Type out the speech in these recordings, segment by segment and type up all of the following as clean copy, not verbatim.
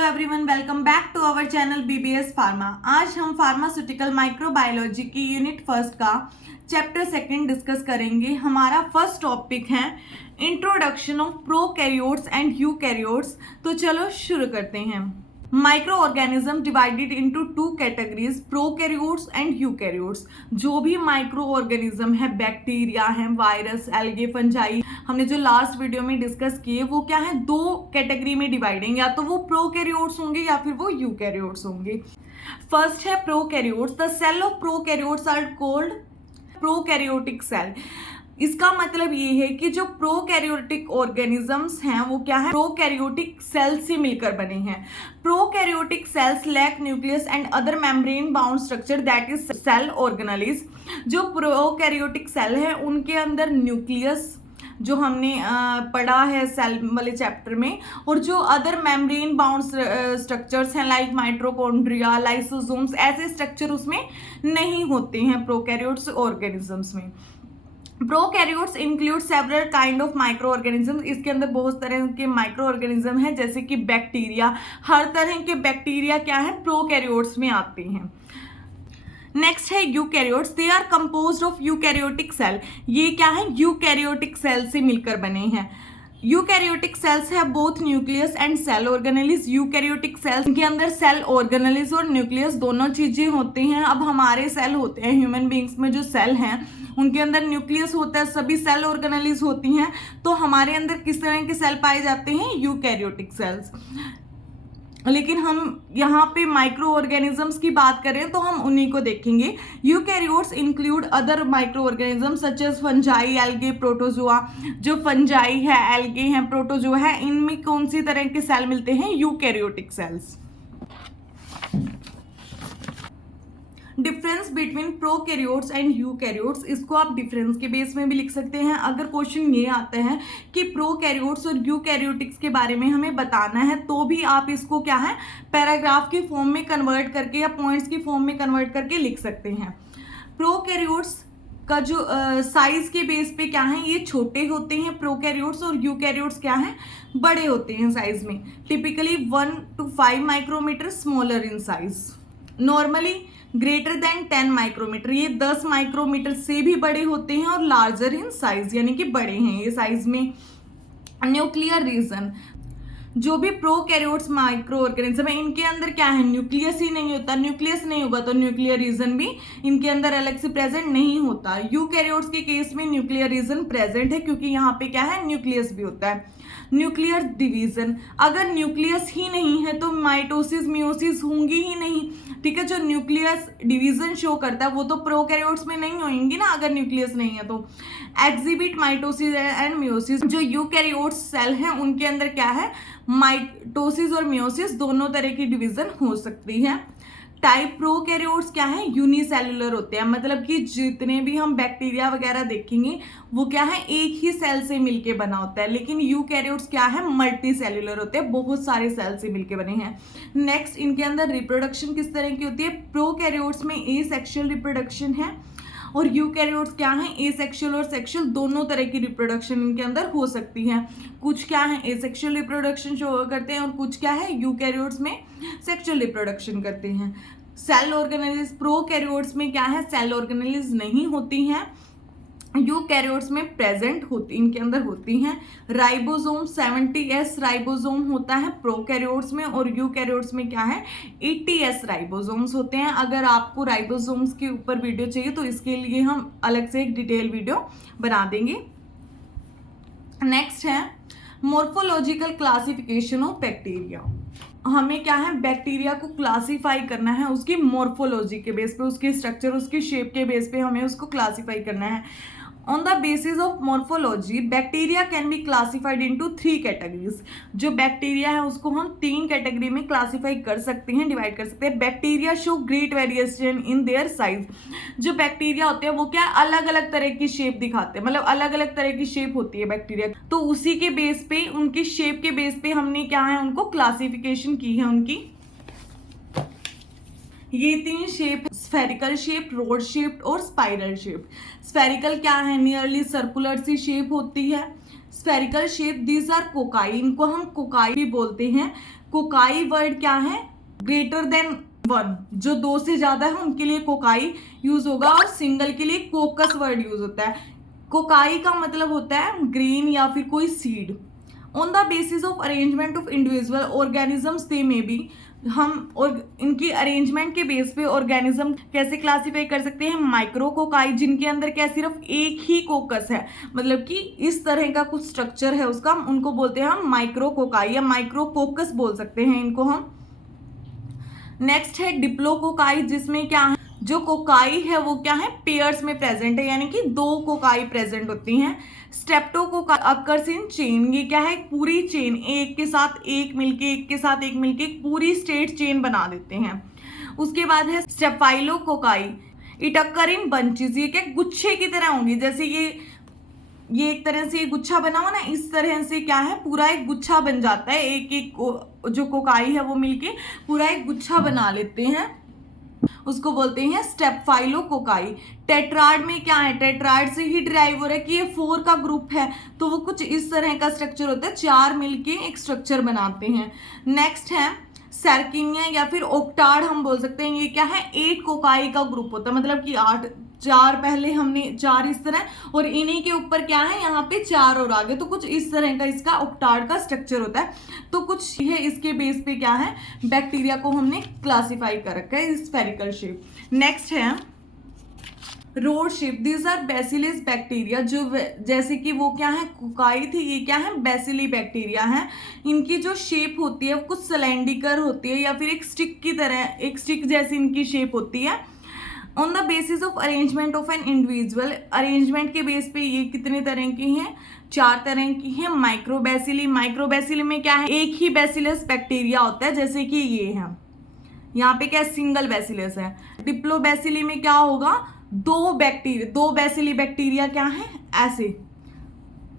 Hello everyone, welcome back to our channel BBS pharma. आज हम pharmaceutical microbiology की unit first का chapter second discuss करेंगे। हमारा फर्स्ट टॉपिक है introduction of prokaryotes and eukaryotes. तो चलो शुरू करते हैं। Micro organism divided into two categories, prokaryotes and eukaryotes. जो भी माइक्रो ऑर्गेनिज्म है, बैक्टीरिया है, वायरस, एल्गे, फंजाई, हमने जो लास्ट वीडियो में डिस्कस किए वो क्या है, दो कैटेगरी में डिवाइड हैं, या तो वो प्रोकैरियोट्स होंगे या फिर वो यूकैरियोट्स होंगे। फर्स्ट है prokaryotes. The cell of prokaryotes are called prokaryotic cell. इसका मतलब ये है कि जो प्रोकैरियोटिक ऑर्गेनिजम्स हैं वो क्या है, प्रोकैरियोटिक सेल से मिलकर बने हैं। Prokaryotic cells lack nucleus and other membrane bound structure, that is cell organelles. जो प्रोकैरियोटिक सेल है उनके अंदर न्यूक्लियस जो हमने पढ़ा है सेल वाले चैप्टर में, और जो अदर मेम्ब्रेन बाउंड स्ट्रक्चर्स हैं लाइक माइटोकॉन्ड्रिया, लाइसोसोम्स, ऐसे स्ट्रक्चर उसमें नहीं होते हैं प्रोकैरियोट्स ऑर्गेनिजम्स में। Prokaryotes include several kind of micro organism. इसके अंदर बहुत तरह के माइक्रो ऑर्गेनिज्म हैं, जैसे कि बैक्टीरिया। हर तरह के बैक्टीरिया क्या है, प्रोकैरियोट्स में आते हैं। नेक्स्ट है eukaryotes. They are composed of eukaryotic cell. ये क्या है, यूकैरियोटिक सेल से मिलकर बने हैं। यूकैरियोटिक सेल्स है both nucleus and cell organelles. Eukaryotic cells के अंदर सेल ऑर्गेनेलिज और न्यूक्लियस दोनों चीजें होती हैं। अब हमारे सेल होते हैं, ह्यूमन बींग्स में जो सेल हैं उनके अंदर न्यूक्लियस होता है, सभी सेल ऑर्गेनेलिज होती हैं। तो हमारे अंदर किस तरह के सेल पाए जाते हैं, यूकैरियोटिक सेल्स। लेकिन हम यहाँ पे माइक्रो ऑर्गेनिजम्स की बात करें तो हम उन्हीं को देखेंगे। Eukaryotes include other micro organism such as fungi, algae, protozoa. जो फंजाई है, एल्गे हैं, प्रोटोजोआ है, इनमें कौन सी तरह के सेल मिलते हैं, eukaryotic cells. Difference between prokaryotes and eukaryotes, इसको आप डिफरेंस के बेस में भी लिख सकते हैं। अगर क्वेश्चन ये आता है कि प्रोकैरियोट्स और यूकैरियोटिक्स के बारे में हमें बताना है, तो भी आप इसको क्या है, पैराग्राफ की फॉर्म में कन्वर्ट करके या पॉइंट्स की फॉर्म में कन्वर्ट करके लिख सकते हैं। प्रोकैरियोट्स का जो साइज के बेस पे क्या है, ये छोटे होते हैं प्रोकैरियोट्स, और यूकैरियोट्स क्या है, बड़े होते हैं साइज में। Typically 1 to 5 micrometer smaller in size, normally greater than 10 micrometer. ये 10 माइक्रोमीटर से भी बड़े होते हैं, और लार्जर इन साइज यानी कि बड़े हैं ये साइज में। न्यूक्लियर रीजन, जो भी प्रोकैरियोट्स माइक्रो ऑर्गेनिज्म है इनके अंदर क्या है, न्यूक्लियस ही नहीं होता। न्यूक्लियस नहीं होगा तो न्यूक्लियर रीजन भी इनके अंदर अलग से प्रेजेंट नहीं होता। यूकैरियोट्स के केस में न्यूक्लियर रीजन प्रेजेंट है, क्योंकि यहाँ पे क्या है, न्यूक्लियस भी होता है। न्यूक्लियर डिवीजन, अगर न्यूक्लियस ही नहीं है तो माइटोसिस मियोसिस होंगी ही नहीं। ठीक है, जो न्यूक्लियस डिवीजन शो करता है वो तो प्रोकैरियोट्स में नहीं होंगी ना, अगर न्यूक्लियस नहीं है तो। Exhibit mitosis and meiosis. जो यूकैरियोट्स सेल हैं उनके अंदर क्या है, माइटोसिस और मियोसिस दोनों तरह की डिवीजन हो सकती है। टाइप प्रोकैरियोट्स क्या है, यूनिसेल्युलर होते हैं, मतलब कि जितने भी हम बैक्टीरिया वगैरह देखेंगे वो क्या है, एक ही सेल से मिलके बना होता है। लेकिन यूकैरियोट्स क्या है, मल्टी सेल्युलर होते हैं, बहुत सारे सेल से मिलके बने हैं। नेक्स्ट, इनके अंदर रिप्रोडक्शन किस तरह की होती है, प्रोकैरियोट्स में एसेक्सुअल रिप्रोडक्शन है, और यूकैरियोट्स क्या है, एसेक्सुअल और सेक्सुअल दोनों तरह की रिप्रोडक्शन इनके अंदर हो सकती है। कुछ क्या है, एसेक्सुअल रिप्रोडक्शन शो करते हैं, और कुछ क्या है, यूकैरियोट्स में सेक्सुअल रिप्रोडक्शन करते हैं। सेल ऑर्गेनेलिज, प्रोकैरियोट्स में क्या है, सेल ऑर्गेनेलिज नहीं होती हैं, यूकैरियोट्स में प्रेजेंट होती, इनके अंदर होती हैं। राइबोसोम 70S राइबोसोम होता है प्रोकैरियोट्स में, और यूकैरियोट्स में क्या है, 80S राइबोसोम्स होते हैं। अगर आपको राइबोसोम्स के ऊपर वीडियो चाहिए तो इसके लिए हम अलग से एक डिटेल वीडियो बना देंगे। नेक्स्ट है मॉर्फोलॉजिकल क्लासिफिकेशन ऑफ बैक्टीरिया। हमें क्या है, बैक्टीरिया को क्लासीफाई करना है उसकी मॉर्फोलॉजी के बेस पे, उसके स्ट्रक्चर, उसकी शेप के बेस पे हमें उसको क्लासीफाई करना है। On the basis of morphology bacteria can be classified into 3 categories. जो बैक्टीरिया है उसको हम 3 कैटेगरी में क्लासीफाई कर सकते हैं, डिवाइड कर सकते हैं। Bacteria show great variation in their size. जो बैक्टीरिया होते हैं वो क्या, अलग अलग तरह की शेप दिखाते हैं, मतलब अलग अलग तरह की शेप होती है बैक्टीरिया, तो उसी के बेस पे, उनकी शेप के बेस पे हमने क्या है, उनको क्लासिफिकेशन की है उनकी। ये 3 shape, spherical shape, rod shaped और स्पाइरल शेप्ड। स्फेरिकल क्या है, नियरली सर्कुलर सी शेप होती है। Spherical shape, these are cocci, इनको हम कोकाई भी बोलते हैं। कोकाई वर्ड क्या है, ग्रेटर देन 1, जो 2 से ज्यादा है उनके लिए कोकाई यूज होगा, और सिंगल के लिए कोकस वर्ड यूज होता है। कोकाई का मतलब होता है ग्रेन या फिर कोई seed. On the basis of arrangement of individual organisms they may be, हम और इनकी अरेंजमेंट के बेस पे ऑर्गेनिज्म कैसे क्लासीफाई कर सकते हैं, माइक्रो कोकाई, जिनके अंदर क्या सिर्फ एक ही कोकस है, मतलब कि इस तरह का कुछ स्ट्रक्चर है उसका, उनको बोलते हैं हम माइक्रो कोकाई या माइक्रो कोकस बोल सकते हैं इनको हम। नेक्स्ट है डिप्लो कोकाई, जिसमें क्या है, जो कोकाई है वो क्या है, पेयर्स में प्रेजेंट है, यानी कि 2 कोकाई प्रेजेंट होती हैं। स्टेप्टो कोकाई अकर्स इन चेन, ये क्या है, पूरी चेन, एक के साथ एक मिलके, एक के साथ एक मिलके पूरी स्ट्रेट चेन बना देते हैं। उसके बाद है staphylo cocci, it occur in bunches, ये क्या गुच्छे की तरह होंगी, जैसे ये एक तरह से ये गुच्छा बना हुआ ना, इस तरह से क्या है पूरा एक गुच्छा बन जाता है, एक एक जो कोकाई है वो मिलके पूरा एक गुच्छा बना लेते हैं, उसको बोलते हैं स्टेपफाइलो कोकाई। टेट्राड में क्या है, टेट्राड से ही डिराइव हो रहा है कि ये 4 का ग्रुप है, तो वो कुछ इस तरह का स्ट्रक्चर होता है, 4 मिलके एक स्ट्रक्चर बनाते हैं। नेक्स्ट है सर्किनिया या फिर ओक्टाड हम बोल सकते हैं, ये क्या है, 8 कोकाई का ग्रुप होता है, मतलब कि 4 पहले हमने 4 इस तरह, और इन्हीं के ऊपर क्या है, यहाँ पे 4 और आगे, तो कुछ इस तरह का इसका ओक्टाड का स्ट्रक्चर होता है। तो कुछ है इसके बेस पे क्या है, बैक्टीरिया को हमने क्लासिफाई कर रखा है स्फेरिकल शेप। नेक्स्ट है rod shape, this are bacillus bacteria, जो जैसे कि वो क्या है, कोकाई थी, ये क्या है, बेसिली बैक्टीरिया है। इनकी जो शेप होती है वो कुछ सिलेंडिकर होती है या फिर एक स्टिक की तरह, एक स्टिक जैसी इनकी शेप होती है। On the basis of arrangement of an individual, arrangement के बेस पे ये कितने तरह की हैं, 4 तरह की हैं। माइक्रोबैसिली, माइक्रोबैसिली में क्या है, एक ही बैसिलस बैक्टीरिया होता है, जैसे कि ये है, यहाँ पे क्या सिंगल बैसिलस है। डिप्लोबैसिली में क्या होगा, 2 बैसिली बैक्टीरिया क्या है, ऐसे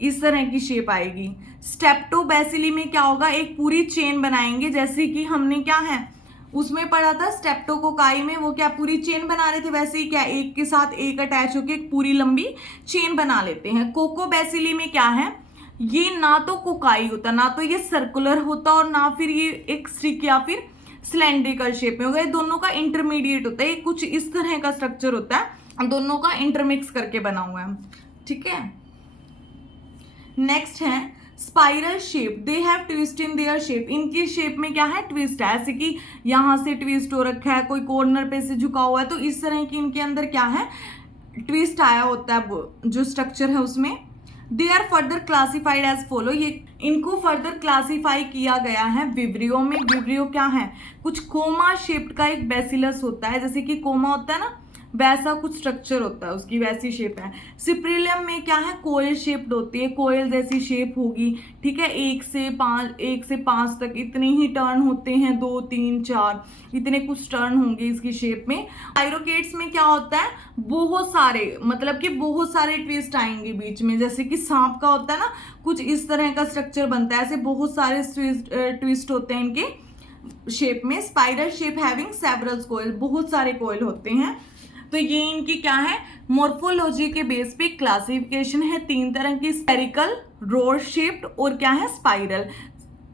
इस तरह की शेप आएगी। स्टेप्टोबैसिली में क्या होगा, एक पूरी चेन बनाएंगे, जैसे कि हमने क्या है उसमें पढ़ा था स्टेप्टोकोकाई में, वो क्या पूरी चेन बना रहे थे, वैसे ही क्या एक के साथ एक अटैच होकर एक पूरी लंबी चेन बना लेते हैं। कोकोबैसिली में क्या है, ये ना तो कोकाई होता, ना तो ये सर्कुलर होता, और ना फिर ये एक स्टिक या फिर सिलेंड्रिकल शेप में होगा, ये दोनों का इंटरमीडिएट होता है, ये कुछ इस तरह का स्ट्रक्चर होता है, दोनों का इंटरमिक्स करके बना हुआ है, ठीक है। नेक्स्ट है spiral shape, they have twist in their shape, इनकी शेप में क्या है, ट्विस्ट है, ऐसे कि यहाँ से ट्विस्ट हो रखा है, कोई कॉर्नर पे से झुका हुआ है, तो इस तरह की इनके अंदर क्या है, ट्विस्ट आया होता है जो स्ट्रक्चर है उसमें। They are further classified as follow, ये इनको फर्दर क्लासिफाई किया गया है विब्रियो में। विब्रियो क्या है, कुछ कोमा शेप्ड का एक बेसिलस होता है, जैसे कि कोमा होता है ना, वैसा कुछ स्ट्रक्चर होता है, उसकी वैसी शेप है। सिप्रिलियम में क्या है, कोयल शेप्ड होती है, कोयल जैसी शेप होगी, ठीक है, 1 से 5 तक इतने ही टर्न होते हैं, 2 3 4 इतने कुछ टर्न होंगे इसकी शेप में। पायरोकेट्स में क्या होता है, बहुत सारे, मतलब कि बहुत सारे ट्विस्ट आएंगे बीच में, जैसे कि सांप का होता है ना, कुछ इस तरह का स्ट्रक्चर बनता है, ऐसे बहुत सारे ट्विस्ट होते हैं इनके शेप में। स्पाइरल शेप हैविंग सेवरल कोयल, बहुत सारे कोयल होते हैं। तो ये इनकी क्या है, मॉर्फोलॉजी के बेस पे क्लासिफिकेशन है 3 तरह की, स्फेरिकल, रोड शेप्ड और क्या है स्पाइरल।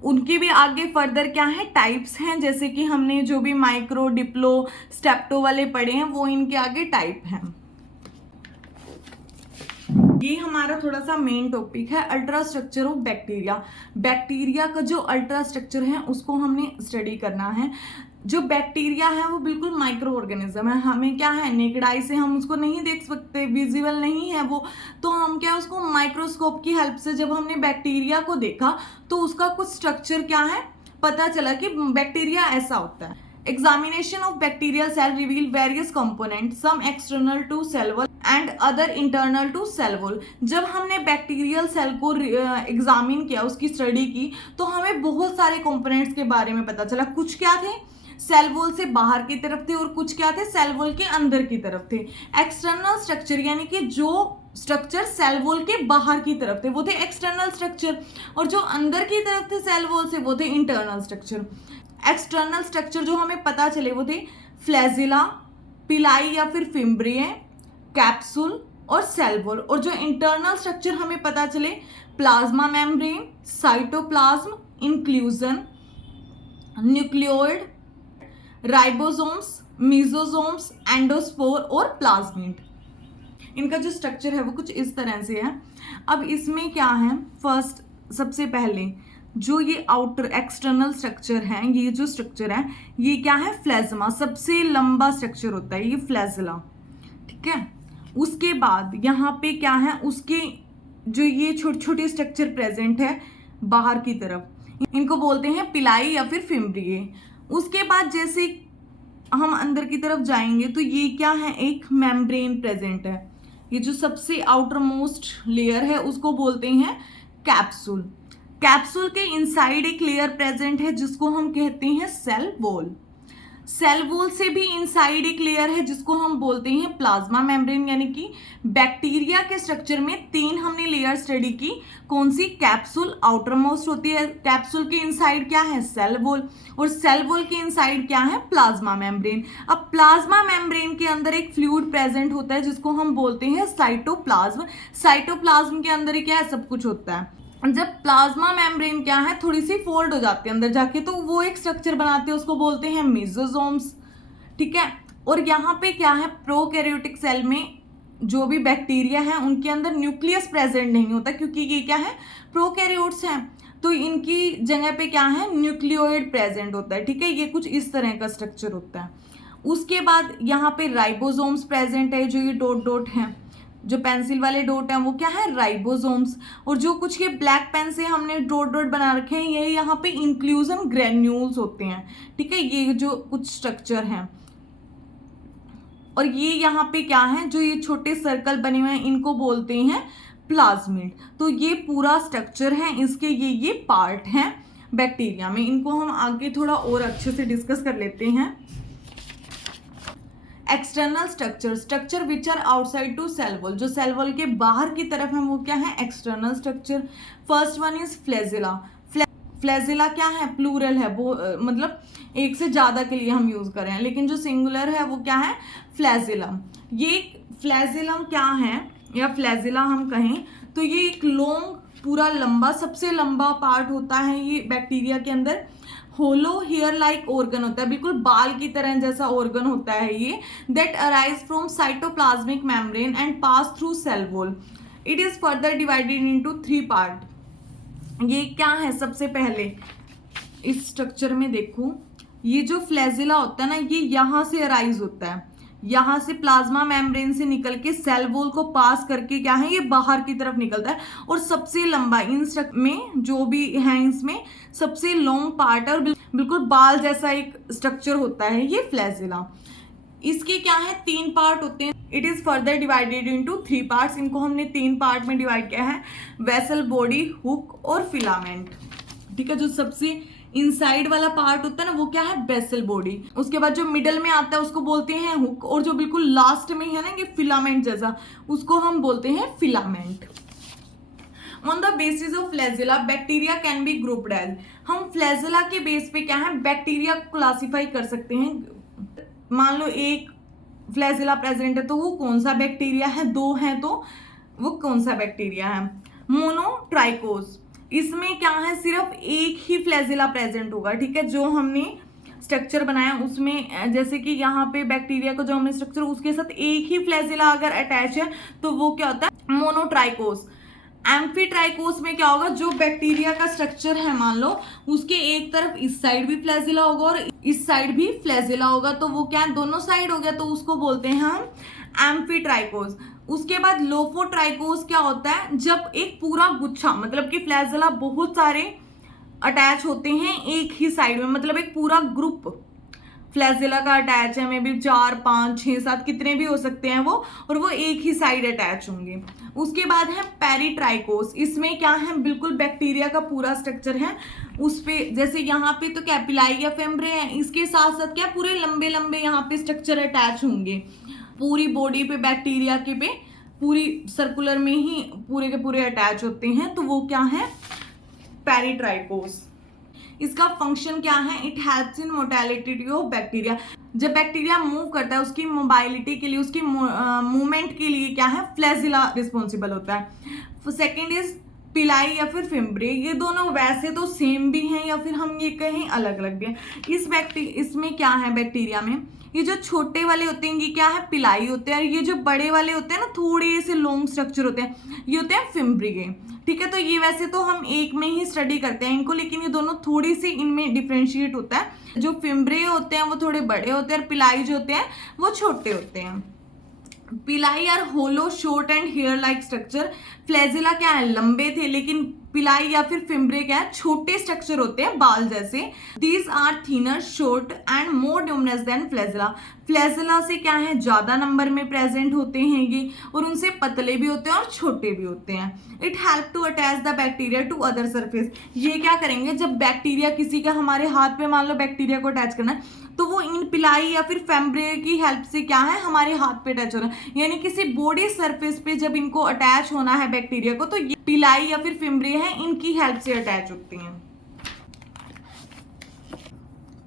उनके भी आगे फर्दर क्या है टाइप्स हैं, जैसे कि हमने जो भी माइक्रो, डिप्लो, स्टेप्टो वाले पढ़े हैं वो इनके आगे टाइप हैं। ये हमारा थोड़ा सा मेन टॉपिक है, ultra structure of bacteria. Bacteria का जो अल्ट्रा स्ट्रक्चर है उसको हमने स्टडी करना है। जो बैक्टीरिया है वो बिल्कुल माइक्रो ऑर्गेनिज्म है, हमें क्या है, नेकेड आई से हम उसको नहीं देख सकते, विजिबल नहीं है वो, तो हम क्या उसको माइक्रोस्कोप की हेल्प से जब हमने बैक्टीरिया को देखा तो उसका कुछ स्ट्रक्चर क्या है पता चला कि बैक्टीरिया ऐसा होता है। Examination of bacterial cell reveal various components, some external to cell wall and other internal to cell wall। जब हमने बैक्टीरियल सेल को एग्जामिन किया, उसकी स्टडी की, तो हमें बहुत सारे कंपोनेंट्स के बारे में पता चला। कुछ क्या थे, सेल वॉल से बाहर की तरफ थे, और कुछ क्या थे, सेल वॉल के अंदर की तरफ थे। एक्सटर्नल स्ट्रक्चर यानी कि जो स्ट्रक्चर सेल वॉल के बाहर की तरफ थे वो थे एक्सटर्नल स्ट्रक्चर, और जो अंदर की तरफ थे सेल वॉल से वो थे इंटरनल स्ट्रक्चर। एक्सटर्नल स्ट्रक्चर जो हमें पता चले वो थे फ्लैजिला, पिलाई या फिर फिम्ब्रिए, कैप्सूल और सेल वॉल। और जो इंटरनल स्ट्रक्चर हमें पता चले, plasma membrane, cytoplasm, inclusion, nucleoid, ribosomes, mesosomes, endospore और प्लाज्मिड। इनका जो स्ट्रक्चर है वो कुछ इस तरह से है। अब इसमें क्या है, फर्स्ट सबसे पहले जो ये आउटर एक्सटर्नल स्ट्रक्चर है, ये जो स्ट्रक्चर है ये क्या है, फ्लेजमा, सबसे लंबा स्ट्रक्चर होता है ये फ्लेजला, ठीक है। उसके बाद यहाँ पे क्या है, उसके जो ये छोटे छोटे स्ट्रक्चर प्रेजेंट है बाहर की तरफ, इनको बोलते हैं पिलाई या फिर फिम्ब्रिए। उसके बाद जैसे हम अंदर की तरफ जाएंगे तो ये क्या है, एक मेम्ब्रेन प्रेजेंट है। ये जो सबसे आउटर मोस्ट लेयर है उसको बोलते हैं कैप्सूल। कैप्सूल के इनसाइड एक लेयर प्रेजेंट है जिसको हम कहते हैं सेल वॉल। सेल वॉल से भी इनसाइड एक लेयर है जिसको हम बोलते हैं प्लाज्मा मेम्ब्रेन। यानी कि बैक्टीरिया के स्ट्रक्चर में 3 हमने लेयर स्टडी की। कौन सी, कैप्सूल आउटर मोस्ट होती है, कैप्सूल के इनसाइड क्या है, सेल वॉल, और सेल वॉल के इनसाइड क्या है, प्लाज्मा मेम्ब्रेन। अब प्लाज्मा मेम्ब्रेन के अंदर एक फ्लूइड प्रेजेंट होता है जिसको हम बोलते हैं साइटोप्लाज्म। साइटोप्लाज्म के अंदर ही क्या है, सब कुछ होता है। जब प्लाज्मा मेम्ब्रेन क्या है, थोड़ी सी फोल्ड हो जाती है अंदर जाके, तो वो एक स्ट्रक्चर बनाते हैं, उसको बोलते हैं मेसोसोम्स, ठीक है। और यहाँ पे क्या है, प्रोकैरियोटिक सेल में जो भी बैक्टीरिया है उनके अंदर न्यूक्लियस प्रेजेंट नहीं होता, क्योंकि ये क्या है, प्रोकैरियोट्स हैं, तो इनकी जगह पे क्या है, न्यूक्लियोइड प्रेजेंट होता है, ठीक है। ये कुछ इस तरह का स्ट्रक्चर होता है। उसके बाद यहाँ पे राइबोसोम्स प्रेजेंट है, जो ये डॉट डॉट हैं, जो पेंसिल वाले डॉट हैं वो क्या है, राइबोसोम्स। और जो कुछ ये ब्लैक पेन से हमने डॉट डॉट बना रखे हैं, ये यहाँ पे इंक्लूजन ग्रेन्यूल्स होते हैं, ठीक है। ये जो कुछ स्ट्रक्चर हैं, और ये यहाँ पे क्या है, जो ये छोटे सर्कल बने हुए हैं इनको बोलते हैं प्लाज्मिड। तो ये पूरा स्ट्रक्चर है, इसके ये पार्ट हैं बैक्टीरिया में। इनको हम आगे थोड़ा और अच्छे से डिस्कस कर लेते हैं। External structure, structure which are outside to cell wall, जो सेल वॉल के बाहर की तरफ है वो क्या है, external structure. First one is flagella. Flagella क्या है, प्लूरल है, वो मतलब एक से ज़्यादा के लिए हम यूज़ कर रहे हैं, लेकिन जो सिंगुलर है वो क्या है, फ्लैजिलम। ये फ्लैजिलम क्या है, या फ्लैजिला हम कहें तो ये एक लॉन्ग, पूरा लंबा, सबसे लंबा पार्ट होता है ये बैक्टीरिया के अंदर। होलो हेयर लाइक ऑर्गन होता है, बिल्कुल बाल की तरह जैसा ऑर्गन होता है ये, that arise from cytoplasmic membrane and pass through cell wall. It is further divided into 3 part. ये क्या है, सबसे पहले इस स्ट्रक्चर में देखो, ये जो फ्लैजिला होता है ना, ये यहाँ से अराइज होता है, यहाँ से प्लाज्मा मेम्ब्रेन से निकल के सेल वॉल को पास करके क्या है, ये बाहर की तरफ निकलता है। और सबसे लंबा इन में जो भी है, इसमें सबसे लॉन्ग पार्ट है और बिल्कुल बाल जैसा एक स्ट्रक्चर होता है ये फ्लैजिला। इसके क्या है, 3 पार्ट होते हैं। It is further divided into 3 parts. इनको हमने 3 पार्ट में डिवाइड किया है, वेसल, बॉडी, हुक और फिलामेंट, ठीक है। जो सबसे इनसाइड वाला पार्ट होता है ना वो क्या है, बेसल बॉडी। उसके बाद जो मिडल में आता है उसको बोलते हैं हुक, और जो बिल्कुल लास्ट में है ना ये फिलामेंट जैसा, उसको हम बोलते हैं filament. On the basis of flagella bacteria can be grouped as, हम फ्लैजिला के बेस पे क्या है, बैक्टीरिया को क्लासीफाई कर सकते हैं। मान लो एक फ्लैजिला प्रेजेंट है तो वो कौन सा बैक्टीरिया है, 2 है तो वो कौन सा बैक्टीरिया है। मोनोट्राइकोस, इसमें क्या है, सिर्फ एक ही फ्लैजिला प्रेजेंट होगा, ठीक है। जो हमने स्ट्रक्चर बनाया उसमें जैसे कि यहाँ पे बैक्टीरिया का जो हमने स्ट्रक्चर, उसके साथ एक ही फ्लैजिला अगर अटैच है तो वो क्या होता है, मोनोट्राइकोस। एम्फीट्राइकोस में क्या होगा, जो बैक्टीरिया का स्ट्रक्चर है मान लो उसके एक तरफ इस साइड भी फ्लैजिला होगा और इस साइड भी फ्लैजिला होगा, तो वो क्या है, दोनों साइड हो गया, तो उसको बोलते हैं हम एम्फीट्राइकोस। उसके बाद लोफोट्राइकोस क्या होता है, जब एक पूरा गुच्छा, मतलब कि फ्लैजिला बहुत सारे अटैच होते हैं एक ही साइड में, मतलब एक पूरा ग्रुप फ्लैजिला का अटैच है, मे बी 4, 5, 6, 7 कितने भी हो सकते हैं वो, और वो एक ही साइड अटैच होंगे। उसके बाद है पेरिट्राइकोस, इसमें क्या है, बिल्कुल बैक्टीरिया का पूरा स्ट्रक्चर है, उस पे जैसे यहाँ पे तो कैपिलाई या फेम्ब्रे है, इसके साथ साथ क्या पूरे लंबे लंबे यहाँ पे स्ट्रक्चर अटैच होंगे पूरी बॉडी पे, बैक्टीरिया के पे पूरी सर्कुलर में ही पूरे के पूरे अटैच होते हैं, तो वो क्या है, पेरिट्राइकोस। इसका फंक्शन क्या है, it helps in mortality of bacteria. जब बैक्टीरिया मूव करता है उसकी मोबाइलिटी के लिए, उसकी मूवमेंट के लिए क्या है, फ्लैजिला रिस्पॉन्सिबल होता है। सेकेंड इज पिलाई या फिर फिम्ब्रे, ये दोनों वैसे तो सेम भी हैं या फिर हम ये कहें अलग अलग भी हैं। इसमें क्या है बैक्टीरिया में, ये जो छोटे वाले होते हैं ये क्या है, पिलाई होते हैं, और ये जो बड़े वाले होते हैं ना थोड़े से लॉन्ग स्ट्रक्चर होते हैं, ये होते हैं फिम्ब्रिगे। ठीक है, तो ये वैसे तो हम एक में ही स्टडी करते हैं इनको, लेकिन ये दोनों थोड़ी सी इनमें डिफ्रेंशिएट होता है। जो फिम्ब्रे होते हैं वो थोड़े बड़े होते हैं और पिलाई जो होते हैं वो छोटे होते हैं। Pili are hollow short and hair like structure. Flagella क्या है, लंबे थे, लेकिन पिलाई या फिर फिम्ब्रे क्या है, छोटे स्ट्रक्चर होते हैं बाल जैसे। These are thinner, short and more numerous than flagella. Flagella से क्या है, ज्यादा नंबर में प्रेजेंट होते हैं ये, और उनसे पतले भी होते हैं और छोटे भी होते हैं। It help to attach the bacteria to other surface. ये क्या करेंगे, जब बैक्टीरिया किसी का हमारे हाथ पे मान लो बैक्टीरिया को अटैच करना है, तो वो इन पिलाई या फिर फिम्ब्रे की हेल्प से क्या है, हमारे हाथ पे अटैच हो रहा है। यानी किसी बॉडी सरफेस पे जब इनको अटैच होना है बैक्टीरिया को, तो ये पिलाई या फिर फिम्ब्रे है, इनकी हेल्प से अटैच होती हैं।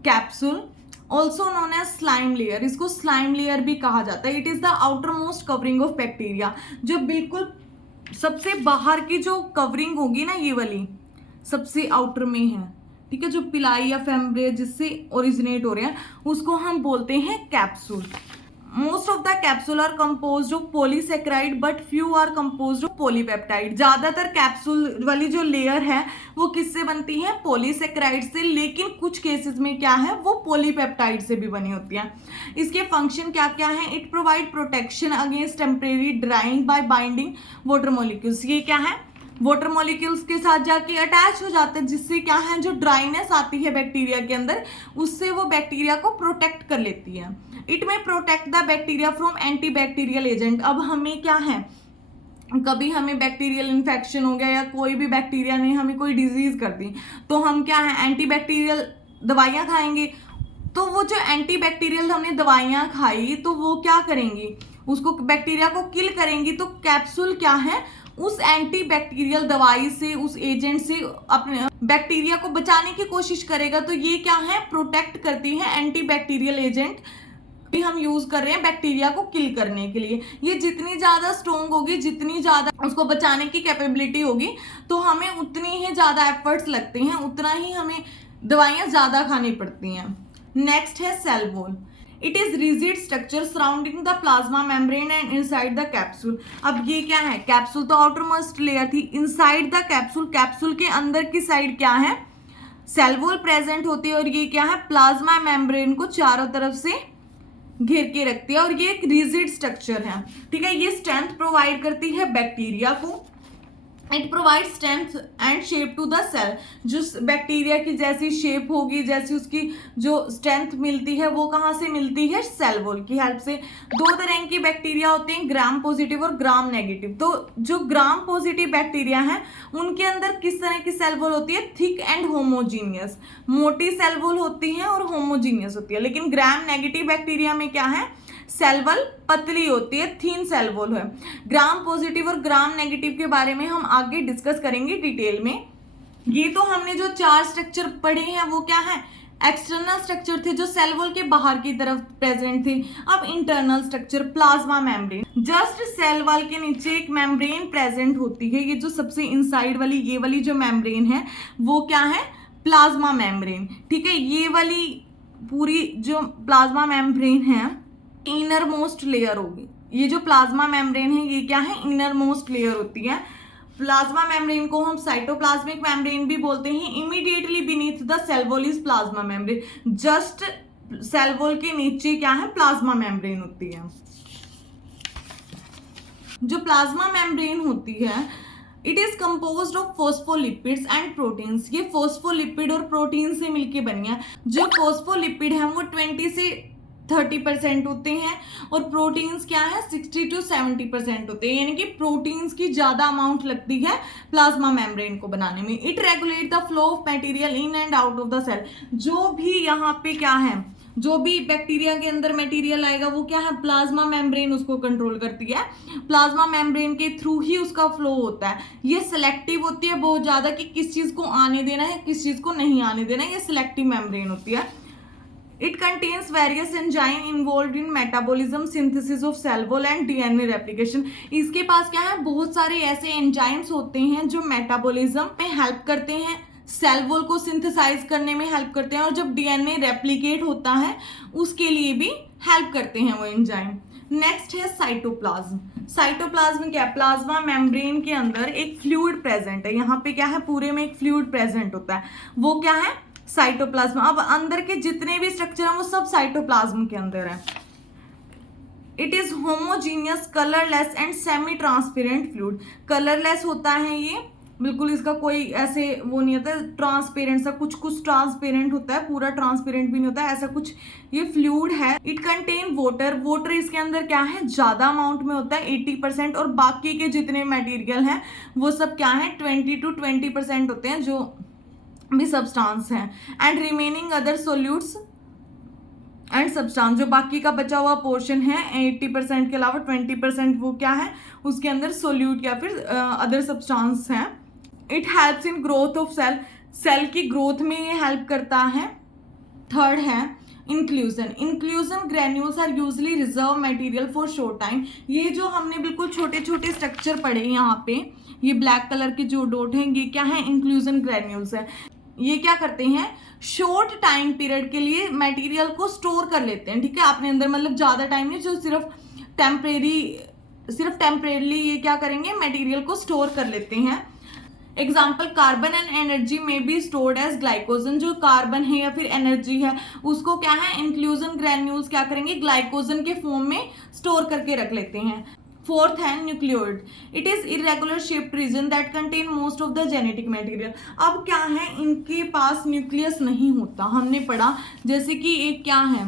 Capsule also known as slime layer, इसको स्लाइम लेयर भी कहा जाता है। It is the outer most covering of bacteria. जो बिल्कुल सबसे बाहर की जो कवरिंग होगी ना, ये वाली सबसे आउटर में है। ठीक है, जो पिलाई या फिम्ब्रे जिससे ओरिजिनेट हो रहे हैं उसको हम बोलते हैं capsule. Most of the capsule are composed of polysaccharide but few are composed of polypeptide. ज्यादातर कैप्सूल वाली जो लेयर है वो किससे बनती है, पॉलीसेकेराइड से, लेकिन कुछ केसेस में क्या है वो पॉलीपेप्टाइड से भी बनी होती है। इसके फंक्शन क्या क्या है, it provide protection against temporary drawing bye binding water molecules. ये क्या है, वाटर मॉलिक्यूल्स के साथ जाके अटैच हो जाते हैं, जिससे क्या है जो ड्राइनेस आती है बैक्टीरिया के अंदर उससे वो बैक्टीरिया को प्रोटेक्ट कर लेती है। इट में protect the bacteria from anti bacterial agent. अब हमें क्या है, कभी हमें बैक्टीरियल इन्फेक्शन हो गया या कोई भी बैक्टीरिया ने हमें कोई डिजीज कर दी, तो हम क्या है एंटी बैक्टीरियल दवाइयाँ खाएंगे। तो वो जो एंटी बैक्टीरियल हमने दवाइयाँ खाई तो वो क्या करेंगी, उसको बैक्टीरिया को किल करेंगी। तो कैप्सूल क्या है, उस एंटी बैक्टीरियल दवाई से, उस एजेंट से अपने बैक्टीरिया को बचाने की कोशिश करेगा। तो ये क्या है, प्रोटेक्ट करती है, एंटी बैक्टीरियल एजेंट भी हम यूज कर रहे हैं बैक्टीरिया को किल करने के लिए। ये जितनी ज्यादा स्ट्रॉन्ग होगी, जितनी ज्यादा उसको बचाने की कैपेबिलिटी होगी, तो हमें उतनी ही ज्यादा एफर्ट्स लगते हैं, उतना ही हमें दवाइयाँ ज्यादा खानी पड़ती हैं। नेक्स्ट है cell wall. It is rigid structure surrounding the plasma membrane and inside the capsule. अब ये क्या है, कैप्सूल तो आउटर मोस्ट लेयर थी, इनसाइड द कैप्सूल, कैप्सूल के अंदर की साइड क्या है, सेल वॉल प्रेजेंट होती है, और ये क्या है, प्लाज्मा मेम्ब्रेन को चारों तरफ से घेर के रखती है, और ये एक रिजिड स्ट्रक्चर है। ठीक है, ये स्ट्रेंथ प्रोवाइड करती है बैक्टीरिया को। It provide strength and shape to the cell. जो बैक्टीरिया की जैसी शेप होगी, जैसी उसकी जो स्ट्रेंथ मिलती है वो कहाँ से मिलती है, सेल वॉल की हेल्प से। दो तरह की बैक्टीरिया होते हैं, ग्राम पॉजिटिव और ग्राम नेगेटिव। तो जो ग्राम पॉजिटिव बैक्टीरिया हैं उनके अंदर किस तरह की सेल वॉल होती है, थिक एंड होमोजीनियस। मोटी सेल वॉल होती है और होमोजीनियस होती है। लेकिन ग्राम नेगेटिव बैक्टीरिया में क्या है, सेल वॉल पतली होती है, थीन सेल वॉल है। ग्राम पॉजिटिव और ग्राम नेगेटिव के बारे में हम आगे डिस्कस करेंगे डिटेल में। ये तो हमने जो चार स्ट्रक्चर पढ़े हैं वो क्या है, एक्सटर्नल स्ट्रक्चर थे जो सेल वॉल के बाहर की तरफ प्रेजेंट थे। अब internal structure, plasma membrane. Just cell wall के नीचे एक मेम्ब्रेन प्रेजेंट होती है। ये जो सबसे इनसाइड वाली ये वाली जो मेम्ब्रेन है वो क्या है, प्लाज्मा मेम्ब्रेन। ठीक है, ये वाली पूरी जो प्लाज्मा मेम्ब्रेन है इनर मोस्ट लेयर होगी। ये जो प्लाज्मा मेम्ब्रेन है ये क्या है, इनर मोस्ट लेयर होती है। प्लाज्मा मेम्ब्रेन को हम साइटोप्लाज्मिक मेम्ब्रेन भी बोलते हैं। Immediately beneath the cell wall is plasma membrane. Just cell wall के नीचे क्या है, प्लाज्मा मेम्ब्रेन होती है। जो प्लाज्मा मेम्ब्रेन होती है it is composed of phospholipids and proteins. ये फॉस्फोलिपिड और प्रोटीन से मिलके बनी है। जो फॉस्फोलिपिड है वो 20 से 30% होते हैं और प्रोटीन्स क्या है 60 to 70% होते हैं। यानी कि प्रोटीन्स की ज्यादा अमाउंट लगती है प्लाज्मा मेम्ब्रेन को बनाने में। It regulate the flow of material in and out of the cell. जो भी यहाँ पे क्या है, जो भी बैक्टीरिया के अंदर मटेरियल आएगा वो क्या है, प्लाज्मा मेम्ब्रेन उसको कंट्रोल करती है। प्लाज्मा मेम्ब्रेन के थ्रू ही उसका फ्लो होता है। ये सिलेक्टिव होती है बहुत ज्यादा कि किस चीज को आने देना है, किस चीज को नहीं आने देना है। ये सिलेक्टिव मेम्ब्रेन होती है। It contains various enzyme involve in metabolism, synthesis of cell wall and DNA replication. इसके पास क्या है, बहुत सारे ऐसे एंजाइम्स होते हैं जो मेटाबॉलिज्म में हेल्प करते हैं, सेल वॉल को सिंथेसाइज करने में हेल्प करते हैं, और जब डीएनए रेप्लिकेट होता है उसके लिए भी हेल्प करते हैं वो एंजाइम। नेक्स्ट है साइटोप्लाज्म। साइटोप्लाज्म क्या है, प्लाज्मा मेम्ब्रेन के अंदर एक फ्लूइड प्रेजेंट है। यहाँ पे क्या है, पूरे में एक फ्लूइड प्रेजेंट होता है, वो क्या है, साइटोप्लाज्म। अब अंदर के जितने भी स्ट्रक्चर हैं वो सब साइटोप्लाज्म के अंदर है। It is homogeneous, colourless and semi transparent fluid. Colourless होता है ये, बिल्कुल इसका कोई ऐसे वो नहीं होता, ट्रांसपेरेंट सा, कुछ कुछ ट्रांसपेरेंट होता है, पूरा ट्रांसपेरेंट भी नहीं होता है, ऐसा कुछ ये फ्लूइड है। It contain water. वाटर इसके अंदर क्या है, ज्यादा अमाउंट में होता है 80%, और बाकी के जितने मटेरियल हैं वो सब क्या है 20 to 20% होते हैं जो भी सब्सटेंस हैं। And remaining other solutes and substance, जो बाकी का बचा हुआ पोर्शन है 80% के अलावा 20% वो क्या है, उसके अंदर सोल्यूट या फिर अदर सब्सटेंस हैं। It helps in growth of cell. Cell की ग्रोथ में ये हेल्प करता है। थर्ड है inclusion. Inclusion granules are usually reserve material for short time. ये जो हमने बिल्कुल छोटे छोटे स्ट्रक्चर पढ़े यहाँ पे, ये ब्लैक कलर के जो डॉट हैं ये क्या है, इंक्लूजन ग्रेन्यूल्स है। ये क्या करते हैं, शॉर्ट टाइम पीरियड के लिए मटेरियल को स्टोर कर लेते हैं, ठीक है, अपने अंदर, मतलब ज़्यादा टाइम नहीं, जो सिर्फ टेम्परेरीली ये क्या करेंगे, मटेरियल को स्टोर कर लेते हैं। एग्जाम्पल, कार्बन एंड एनर्जी में बी स्टोर्ड एज ग्लाइकोजन। जो कार्बन है या फिर एनर्जी है उसको क्या है, इंक्लूजन ग्रैन्यूल्स क्या करेंगे, ग्लाइकोजन के फॉर्म में स्टोर करके रख लेते हैं। फोर्थ है nucleoid. It is irregular shaped region that contain most of the genetic material. अब क्या है, इनके पास न्यूक्लियस नहीं होता, हमने पढ़ा, जैसे कि एक क्या है,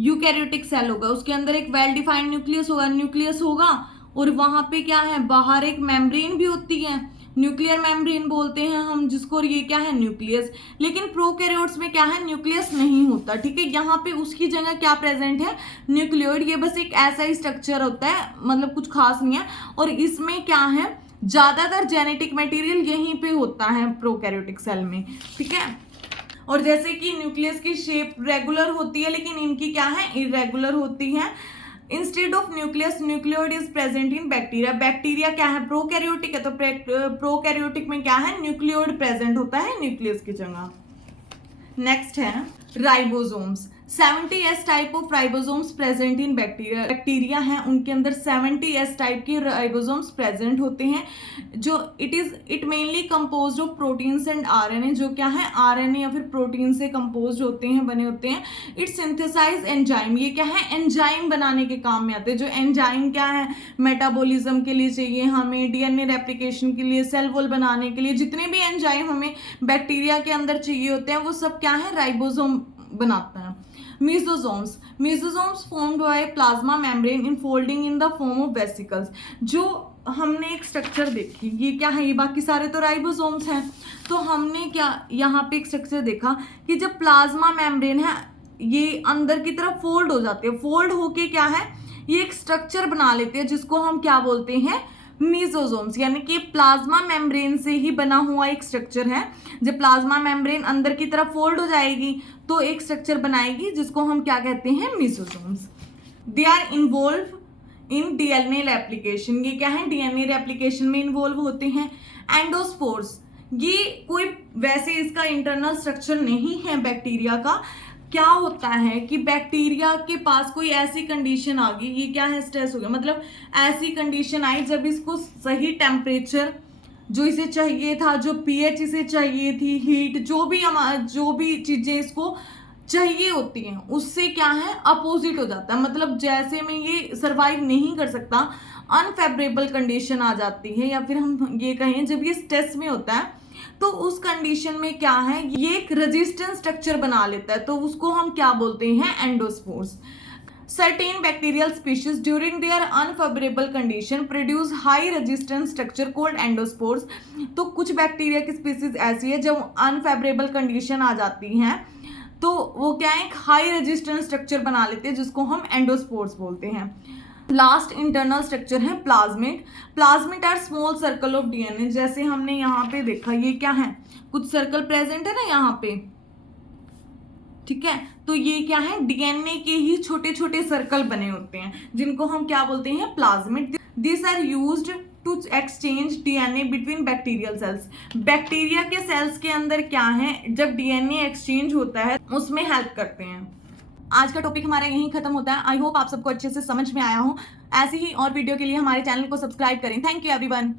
यूकैरियोटिक सेल होगा, उसके अंदर एक वेल डिफाइंड न्यूक्लियस होगा और वहां पे क्या है, बाहर एक मेम्ब्रेन भी होती है, न्यूक्लियर मेम्ब्रेन बोलते हैं हम जिसको, और ये क्या है, न्यूक्लियस। लेकिन प्रोकैरियोट्स में क्या है, न्यूक्लियस नहीं होता, ठीक है, यहाँ पे उसकी जगह क्या प्रेजेंट है, न्यूक्लियोइड। ये बस एक ऐसा ही स्ट्रक्चर होता है, मतलब कुछ खास नहीं है, और इसमें क्या है, ज्यादातर जेनेटिक मटेरियल यहीं पे होता है प्रोकैरियोटिक सेल में, ठीक है। और जैसे कि न्यूक्लियस की शेप रेगुलर होती है, लेकिन इनकी क्या है, इरेगुलर होती है। Instead of nucleus, nucleoid is present in bacteria. Bacteria क्या है, प्रोकैरियोटिक है, तो प्रोकैरियोटिक में क्या है, न्यूक्लियोइड प्रेजेंट होता है न्यूक्लियस की जगह। नेक्स्ट है ribosomes. 70S type of ribosomes present in bacteria. Bacteria हैं उनके अंदर 70S टाइप के राइबोसोम्स प्रेजेंट होते हैं, जो it mainly composed of proteins and RNA. जो क्या है, आरएनए या फिर प्रोटीन से कंपोज्ड होते हैं, बने होते हैं। It synthesize enzyme. ये क्या है, एंजाइम बनाने के काम में आते हैं। जो एंजाइम क्या है, मेटाबॉलिज्म के लिए चाहिए हमें, डीएनए रेप्लिकेशन के लिए, सेल वॉल बनाने के लिए, जितने भी एंजाइम हमें बैक्टीरिया के अंदर चाहिए होते हैं वो सब क्या है, राइबोसोम बनाता है। Mesosomes. Mesosomes formed by plasma membrane enfolding in the form of vesicles. जो हमने एक स्ट्रक्चर देखी, ये क्या है, ये बाकी सारे तो राइबोसोम्स हैं, तो हमने क्या यहाँ पे एक स्ट्रक्चर देखा कि जब प्लाज्मा मेम्ब्रेन है ये अंदर की तरफ फोल्ड हो जाते हैं, फोल्ड होके क्या है, ये एक स्ट्रक्चर बना लेते हैं जिसको हम क्या बोलते हैं, मीसोसोम्स। यानी कि प्लाज्मा मेम्ब्रेन से ही बना हुआ एक स्ट्रक्चर है। जब प्लाज्मा मेम्ब्रेन अंदर की तरफ फोल्ड हो जाएगी तो एक स्ट्रक्चर बनाएगी जिसको हम क्या कहते हैं, mesosomes. They are involve in DNA replication. ये क्या है, डीएनए रेप्लिकेशन में इन्वॉल्व होते हैं। एंडोस्पोर्स, ये कोई वैसे इसका इंटरनल स्ट्रक्चर नहीं है बैक्टीरिया का। क्या होता है कि बैक्टीरिया के पास कोई ऐसी कंडीशन आ गई, ये क्या है, स्ट्रेस हो गया, मतलब ऐसी कंडीशन आई जब इसको सही टेम्परेचर जो इसे चाहिए था, जो पीएच इसे चाहिए थी, हीट, जो भी चीजें इसको चाहिए होती हैं, उससे क्या है, अपोजिट हो जाता है। मतलब जैसे में ये सरवाइव नहीं कर सकता, अनफेवरेबल कंडीशन आ जाती है, या फिर हम ये कहें जब ये स्ट्रेस में होता है तो उस कंडीशन में क्या है, ये एक रेजिस्टेंस स्ट्रक्चर बना लेता है, तो उसको हम क्या बोलते हैं, endospores. Certain bacterial species during their unfavorable condition produce high resistance structure called endospores. तो कुछ बैक्टीरिया की स्पीसीज ऐसी है जब अनफेवरेबल कंडीशन आ जाती हैं तो वो क्या है, एक हाई रेजिस्टेंस स्ट्रक्चर बना लेते हैं जिसको हम एंडोस्पोर्स बोलते हैं। लास्ट इंटरनल स्ट्रक्चर है plasmid. Plasmid are small circle of DNA. जैसे हमने यहाँ पे देखा, ये क्या है, कुछ सर्कल प्रेजेंट है ना यहाँ पे, ठीक है, तो ये क्या है, डीएनए के ही छोटे छोटे सर्कल बने होते हैं जिनको हम क्या बोलते हैं, plasmid. This are used to exchange DNA between bacterial cells. Bacteria के सेल्स के अंदर क्या है, जब डीएनए एक्सचेंज होता है उसमें हेल्प करते हैं। आज का टॉपिक हमारा यहीं खत्म होता है। आई होप आप सबको अच्छे से समझ में आया हो। ऐसे ही और वीडियो के लिए हमारे चैनल को सब्सक्राइब करें। Thank you everyone.